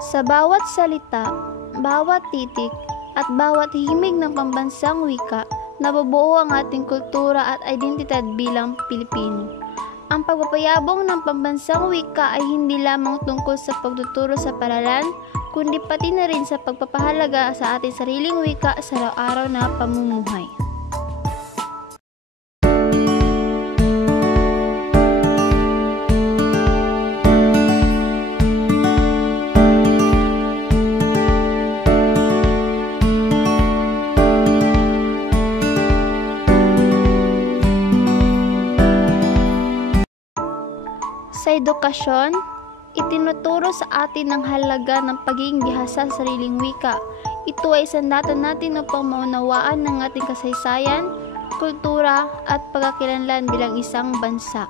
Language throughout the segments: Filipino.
Sa bawat salita, bawat titik, at bawat himig ng pambansang wika, nabubuo ang ating kultura at identidad bilang Pilipino. Ang pagpapayabong ng pambansang wika ay hindi lamang tungkol sa pagtuturo sa paaralan, kundi pati na rin sa pagpapahalaga sa ating sariling wika sa araw-araw na pamumuhay. Sa edukasyon, itinuturo sa atin ang halaga ng pagiging bihasa sa sariling wika. Ito ay sandatan natin upang maunawaan ng ating kasaysayan, kultura at pagkakakilanlan bilang isang bansa.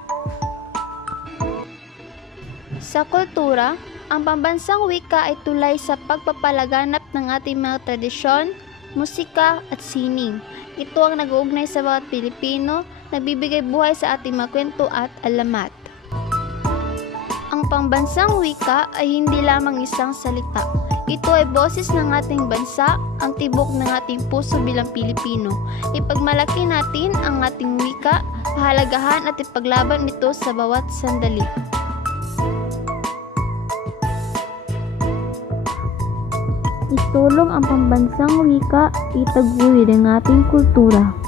Sa kultura, ang pambansang wika ay tulay sa pagpapalaganap ng ating mga tradisyon, musika at sining. Ito ang nag-uugnay sa bawat Pilipino, nagbibigay buhay sa ating mga kwento at alamat. Ang pambansang wika ay hindi lamang isang salita. Ito ay boses ng ating bansa, ang tibok ng ating puso bilang Pilipino. Ipagmalaki natin ang ating wika, pahalagahan at ipaglaban ito sa bawat sandali. Isulong ang pambansang wika, itaguyod ang ating kultura.